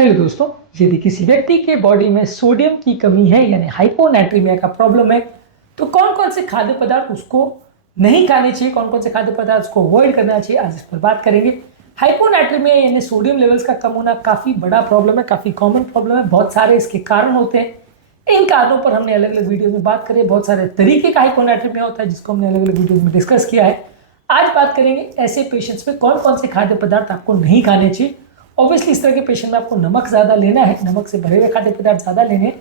Hello दोस्तों, यदि किसी व्यक्ति के बॉडी में सोडियम की कमी है यानी हाइपोनेट्रीमिया का प्रॉब्लम है तो कौन कौन से खाद्य पदार्थ उसको नहीं खाने चाहिए, कौन कौन से खाद्य पदार्थ उसको अवॉइड करना चाहिए, आज इस पर बात करेंगे। हाइपोनेट्रीमिया यानी सोडियम लेवल्स का कम होना काफ़ी बड़ा प्रॉब्लम है, काफ़ी कॉमन प्रॉब्लम है। बहुत सारे इसके कारण होते हैं। इन कारणों पर हमने अलग अलग वीडियो में बात करी। बहुत सारे तरीके का हाइपोनेट्रीमिया होता है जिसको हमने अलग अलग वीडियो में डिस्कस किया है। आज बात करेंगे ऐसे पेशेंट्स में कौन कौन से खाद्य पदार्थ आपको नहीं खाने चाहिए। ऑब्वियसली इस तरह के पेशेंट में आपको नमक ज़्यादा लेना है, नमक से भरे हुए खाद्य पदार्थ ज़्यादा लेने हैं,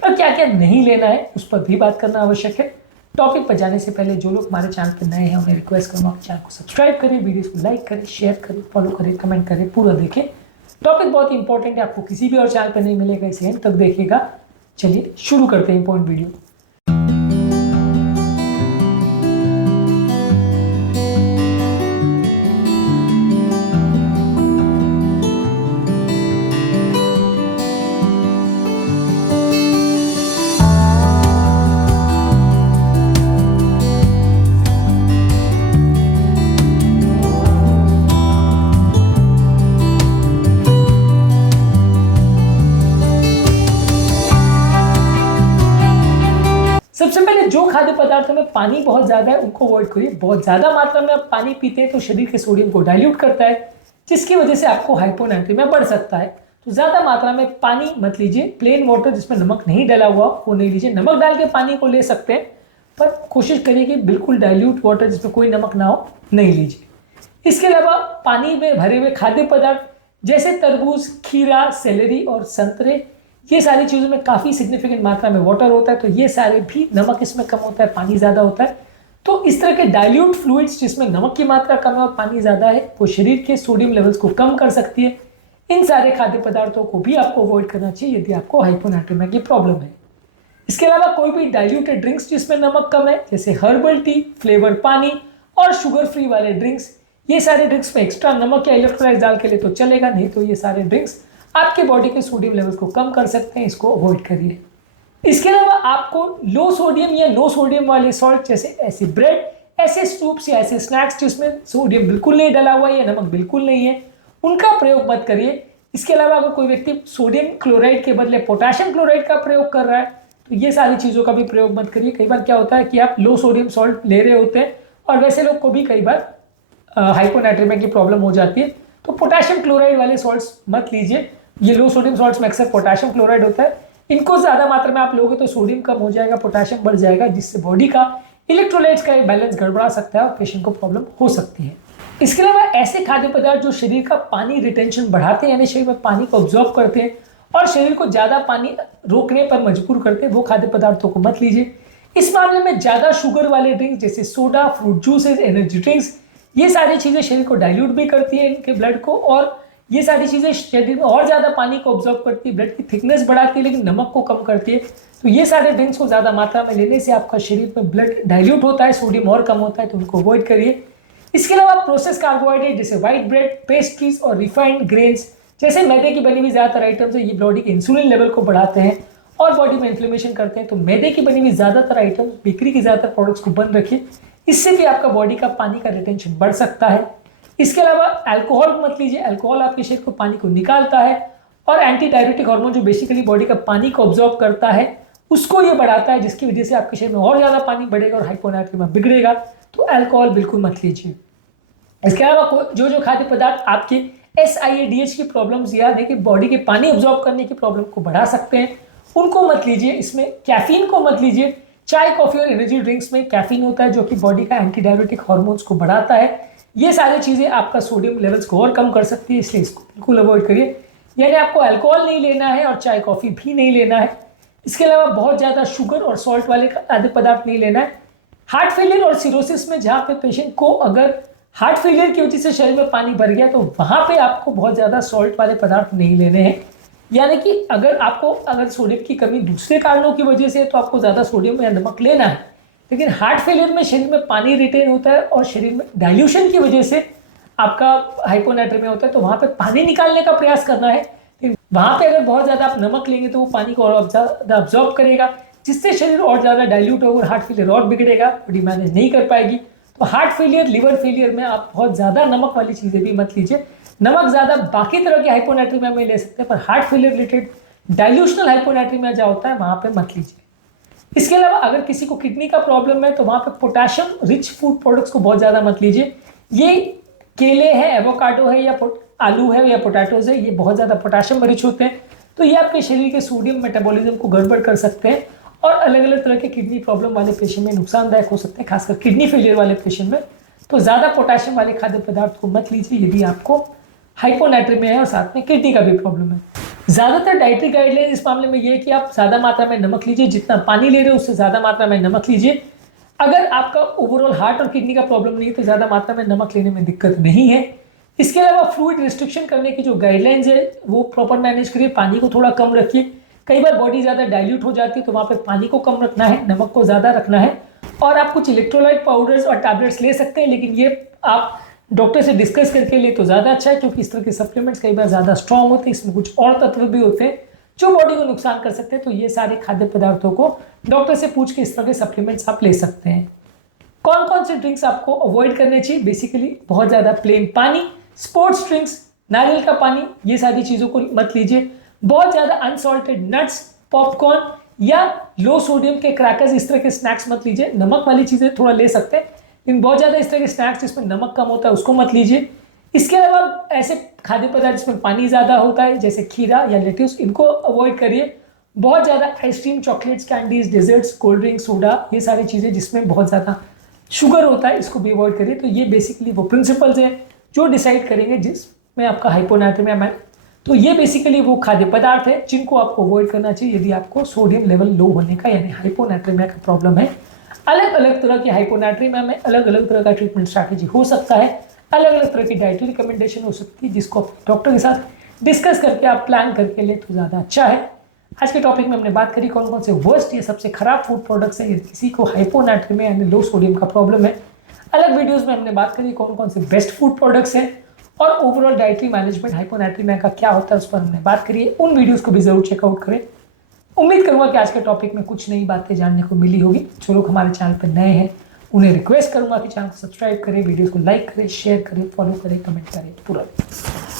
पर क्या क्या नहीं लेना है उस पर भी बात करना आवश्यक है। टॉपिक पर जाने से पहले जो लोग हमारे चैनल पर नए हैं उन्हें रिक्वेस्ट करूँगा आप चैनल को सब्सक्राइब करें, वीडियोस को लाइक करें, शेयर करें, फॉलो करें, कमेंट करें, पूरा देखें। टॉपिक बहुत इंपॉर्टेंट है, आपको किसी भी और चैनल पर नहीं मिलेगा, इसे एंड तक देखिएगा। चलिए शुरू करते हैं इंपॉर्टेंट वीडियो। सबसे पहले जो खाद्य पदार्थों में पानी बहुत ज्यादा है उनको अवॉइड करिए। बहुत ज्यादा मात्रा में आप पानी पीते हैं तो शरीर के सोडियम को डाइल्यूट करता है, जिसकी वजह से आपको हाइपोनेट्रीमिया बढ़ सकता है। तो ज्यादा मात्रा में पानी मत लीजिए। प्लेन वाटर जिसमें नमक नहीं डला हुआ वो नहीं लीजिए। नमक डाल के पानी को ले सकते हैं, पर कोशिश करिए कि बिल्कुल डाइल्यूट वाटर जिसमें कोई नमक ना हो नहीं लीजिए। इसके अलावा पानी में भरे हुए खाद्य पदार्थ जैसे तरबूज, खीरा, सेलेरी और संतरे, ये सारी चीज़ों में काफ़ी सिग्निफिकेंट मात्रा में वाटर होता है, तो ये सारे भी, नमक इसमें कम होता है, पानी ज़्यादा होता है। तो इस तरह के डाइल्यूट फ्लूइड्स जिसमें नमक की मात्रा कम है और पानी ज़्यादा है वो शरीर के सोडियम लेवल्स को कम कर सकती है। इन सारे खाद्य पदार्थों को भी आपको अवॉइड करना चाहिए यदि आपको हाइपोनेट्रीमिया की प्रॉब्लम है। इसके अलावा कोई भी डाइल्यूटेड ड्रिंक्स जिसमें नमक कम है जैसे हर्बल टी, फ्लेवर पानी और शुगर फ्री वाले ड्रिंक्स, ये सारे ड्रिंक्स में एक्स्ट्रा नमक या इलेक्ट्रोलाइट डाल के लिए तो चलेगा, नहीं तो ये सारे ड्रिंक्स आपके बॉडी के सोडियम लेवल्स को कम कर सकते हैं, इसको अवॉइड करिए। इसके अलावा आपको लो सोडियम या नो सोडियम वाले सॉल्ट जैसे ऐसे ब्रेड, ऐसे सूप्स या ऐसे स्नैक्स जिसमें सोडियम बिल्कुल नहीं डला हुआ है या नमक बिल्कुल नहीं है, उनका प्रयोग मत करिए। इसके अलावा अगर कोई व्यक्ति सोडियम क्लोराइड के बदले पोटेशियम क्लोराइड का प्रयोग कर रहा है तो ये सारी चीज़ों का भी प्रयोग मत करिए। कई बार क्या होता है कि आप लो सोडियम सॉल्ट ले रहे होते हैं और वैसे लोग को भी कई बार हाइपोनेट्रीमिया की प्रॉब्लम हो जाती है, तो पोटेशियम क्लोराइड वाले सॉल्ट्स मत लीजिए। ये लो सोडियम सॉल्ट्स में अक्सर पोटेशियम क्लोराइड होता है, इनको ज़्यादा मात्रा में आप लोगे तो सोडियम कम हो जाएगा, पोटेशियम बढ़ जाएगा, जिससे बॉडी का इलेक्ट्रोलाइट्स का बैलेंस गड़बड़ा सकता है और पेशेंट को प्रॉब्लम हो सकती है। इसके अलावा ऐसे खाद्य पदार्थ जो शरीर का पानी रिटेंशन बढ़ाते हैं यानी शरीर में पानी को ऑब्जॉर्व करते हैं और शरीर को ज़्यादा पानी रोकने पर मजबूर करते हैं, वो खाद्य पदार्थों को मत लीजिए। इस मामले में ज़्यादा शुगर वाले ड्रिंक्स जैसे soda, fruit juices, energy drinks, ये सारी चीज़ें शरीर को डाइल्यूट भी करती है इनके ब्लड को, और ये सारी चीज़ें शरीर में और ज़्यादा पानी को ऑब्जॉर्व करती है, ब्लड की थिकनेस बढ़ाती है लेकिन नमक को कम करती है। तो ये सारे ड्रिंक्स को ज़्यादा मात्रा में लेने से आपका शरीर में ब्लड डाइल्यूट होता है, सोडियम और कम होता है, तो उनको अवॉइड करिए। इसके अलावा प्रोसेस कार्बोहाइड्रेट जैसे व्हाइट ब्रेड, पेस्ट्रीज और रिफाइंड ग्रेन्स जैसे मैदे की बनी हुई ज़्यादातर आइटम्स है, ये बॉडी के इंसुलिन लेवल को बढ़ाते हैं और बॉडी में इन्फ्लेमेशन करते हैं। तो मैदे की बनी हुई ज़्यादातर आइटम्स, बेकरी की ज़्यादातर प्रोडक्ट्स को बंद रखिए, इससे भी आपका बॉडी का पानी का रिटेंशन बढ़ सकता है। इसके अलावा अल्कोहल मत लीजिए। अल्कोहल आपके शरीर को पानी को निकालता है और एंटी डायरेटिक हार्मोन जो बेसिकली बॉडी का पानी को ऑब्जॉर्व करता है उसको ये बढ़ाता है, जिसकी वजह से आपके शरीर में और ज़्यादा पानी बढ़ेगा और हाइपोनेट्रीमिया बिगड़ेगा। तो अल्कोहल बिल्कुल मत लीजिए। इसके अलावा जो जो खाद्य पदार्थ आपके SIADH की प्रॉब्लम्स याद है कि बॉडी के पानी ऑब्जॉर्व करने की प्रॉब्लम को बढ़ा सकते हैं, उनको मत लीजिए। इसमें कैफीन को मत लीजिए। चाय, कॉफ़ी और एनर्जी ड्रिंक्स में कैफीन होता है जो कि बॉडी का एंटी डायरेटिक हार्मोन्स को बढ़ाता है। ये सारी चीज़ें आपका सोडियम लेवल्स को और कम कर सकती है, इसलिए इसको बिल्कुल अवॉइड करिए। यानी आपको अल्कोहल नहीं लेना है और चाय कॉफ़ी भी नहीं लेना है। इसके अलावा बहुत ज़्यादा शुगर और सॉल्ट वाले खाद्य पदार्थ नहीं लेना है। हार्ट फेलियर और सिरोसिस में जहाँ पे पेशेंट को अगर हार्ट फेलियर की वजह से शरीर में पानी भर गया तो वहाँ पे आपको बहुत ज़्यादा सॉल्ट वाले पदार्थ नहीं लेने हैं। यानी कि अगर सोडियम की कमी दूसरे कारणों की वजह से है तो आपको ज़्यादा सोडियम या नमक लेना है, लेकिन हार्ट फेलियर में शरीर में पानी रिटेन होता है और शरीर में डाइल्यूशन की वजह से आपका हाइपोनेट्रीमिया होता है, तो वहाँ पे पानी निकालने का प्रयास करना है। वहाँ पे अगर बहुत ज़्यादा आप नमक लेंगे तो वो पानी को और ज़्यादा ऑब्जॉर्व करेगा, जिससे शरीर और ज़्यादा डाइल्यूट होगा और हार्ट फेलियर और बिगड़ेगा, बॉडी मैनेज नहीं कर पाएगी। तो हार्ट फेलियर, लिवर फेलियर में आप बहुत ज़्यादा नमक वाली चीज़ें भी मत लीजिए। नमक ज़्यादा बाकी तरह के हाइपोनाइट्रीमिया में ले सकते हैं, पर हार्ट फेलियर रिलेटेड डाइल्यूशनल हाइपोनाइट्रीमिया जहाँ होता है वहाँ पे मत लीजिए। इसके अलावा अगर किसी को किडनी का प्रॉब्लम है तो वहाँ पे पोटेशियम रिच फूड प्रोडक्ट्स को बहुत ज़्यादा मत लीजिए। ये केले है, एवोकाडो है, या आलू है, या पोटैटोज है, ये बहुत ज़्यादा पोटेशियम रिच होते हैं, तो ये आपके शरीर के सोडियम मेटाबॉलिज्म को गड़बड़ कर सकते हैं और अलग अलग तरह के किडनी प्रॉब्लम वाले पेशेंट में नुकसानदायक हो सकते हैं, खासकर किडनी फेलियर वाले पेशेंट में। तो ज़्यादा पोटेशियम वाले खाद्य पदार्थ को मत लीजिए यदि आपको हाइपोनाइट्रीमिया है और साथ में किडनी का भी प्रॉब्लम है। ज़्यादातर डाइटरी गाइडलाइन इस मामले में ये है कि आप ज़्यादा मात्रा में नमक लीजिए, जितना पानी ले रहे हो उससे ज़्यादा मात्रा में नमक लीजिए। अगर आपका ओवरऑल हार्ट और किडनी का प्रॉब्लम नहीं है तो ज़्यादा मात्रा में नमक लेने में दिक्कत नहीं है। इसके अलावा फ्लूइड रिस्ट्रिक्शन करने की जो गाइडलाइंस है वो प्रॉपर मैनेज करिए, पानी को थोड़ा कम रखिए। कई बार बॉडी ज़्यादा डाइल्यूट हो जाती है तो वहाँ पे पानी को कम रखना है, नमक को ज़्यादा रखना है। और आप कुछ इलेक्ट्रोलाइट पाउडर्स और टैबलेट्स ले सकते हैं, लेकिन ये आप डॉक्टर से डिस्कस करके ले तो ज़्यादा अच्छा है, क्योंकि इस तरह के सप्लीमेंट्स कई बार ज़्यादा स्ट्रॉन्ग होते हैं, इसमें कुछ और तत्व भी होते हैं जो बॉडी को नुकसान कर सकते हैं। तो ये सारे खाद्य पदार्थों को डॉक्टर से पूछ के इस तरह के सप्लीमेंट्स आप ले सकते हैं। कौन कौन से ड्रिंक्स आपको अवॉइड करने चाहिए? बेसिकली बहुत ज़्यादा प्लेन पानी, स्पोर्ट्स ड्रिंक्स, नारियल का पानी, ये सारी चीज़ों को मत लीजिए। बहुत ज़्यादा अनसॉल्टेड नट्स, पॉपकॉर्न या लो सोडियम के क्रैकर्स, इस तरह के स्नैक्स मत लीजिए। नमक वाली चीज़ें थोड़ा ले सकते हैं, लेकिन बहुत ज़्यादा इस तरह के स्नैक्स जिसमें नमक कम होता है उसको मत लीजिए। इसके अलावा ऐसे खाद्य पदार्थ जिसमें पानी ज़्यादा होता है जैसे खीरा या लेट्यूस, इनको अवॉइड करिए। बहुत ज़्यादा ice cream, chocolates, candies, desserts, cold drink, soda, ये सारी चीज़ें जिसमें बहुत ज़्यादा शुगर होता है इसको भी अवॉइड करिए। तो ये बेसिकली वो प्रिंसिपल्स हैं जो डिसाइड करेंगे जिसमें आपका हाइपोनाइट्रीमिया है। तो ये बेसिकली वो खाद्य पदार्थ है जिनको आपको अवॉइड करना चाहिए यदि आपको सोडियम लेवल लो होने का यानी हाइपोनाइट्रीमिया का प्रॉब्लम है। अलग अलग तरह के हाइपोनाइट्रीमिया में अलग अलग तरह का ट्रीटमेंट स्ट्रैटेजी हो सकता है, अलग अलग तरह की डाइटरी रिकमेंडेशन हो सकती है, जिसको डॉक्टर के साथ डिस्कस करके आप प्लान करके ले तो ज़्यादा अच्छा है। आज के टॉपिक में हमने बात करी कौन कौन से वर्स्ट या सबसे खराब फूड प्रोडक्ट्स हैं यदि किसी को हाइपोनाइट्रीमिया यानी लो सोडियम का प्रॉब्लम है। अलग वीडियोस में हमने बात करी कौन कौन से बेस्ट फूड प्रोडक्ट्स हैं और ओवरऑल डाइटरी मैनेजमेंट हाइपोनाइट्रीमिया का क्या होता है उस पर हमने बात करी है। उन वीडियोस को भी जरूर चेकआउट करें। उम्मीद करूंगा कि आज के टॉपिक में कुछ नई बातें जानने को मिली होगी। जो लोग हमारे चैनल पर नए हैं उन्हें रिक्वेस्ट करूंगा कि चैनल को सब्सक्राइब करें, वीडियोस को लाइक करें, शेयर करें, फॉलो करें, कमेंट करें तुरंत।